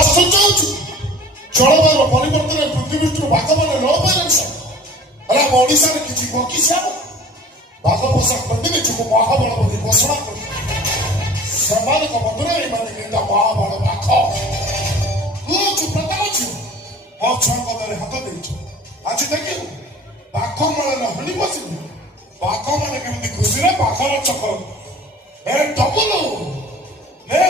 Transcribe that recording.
ଆଶ୍ଚର୍ଯ୍ୟ ହଉଛି ଜଳବାୟୁର ପରିବର୍ତ୍ତନ ପୃଥିବୀରୁ ବାଘମାନେ ଲୋପ ପାଇଲେଣି। ହେଲେ ଆମ ଓଡ଼ିଶାରେ କିଛି ବକିଛି ଆମ ବାଘ ପୋଷାକ ପ୍ରତି ନିଜକୁ ମହାବଳ ବୋଲି ଘୋଷଣା କରି ସେମାନଙ୍କ ମଧ୍ୟରେ ଏମାନେ କିନ୍ତୁ ମହାବଳ ବାଘ ତୁ ପ୍ରତାଉଛି ମୋ ଛୁଆଙ୍କ ଦରେ ହାତ ଦେଇଛୁ। ଆଜି ଦେଖିବୁ ବାଘ ମେଳରେ ହଣି ବସିବୁ ବାଘ ମାନେ କେମିତି ଖୁସିରେ ବାଘର ଚକ ଏ ଡବୁଲୁ ଏ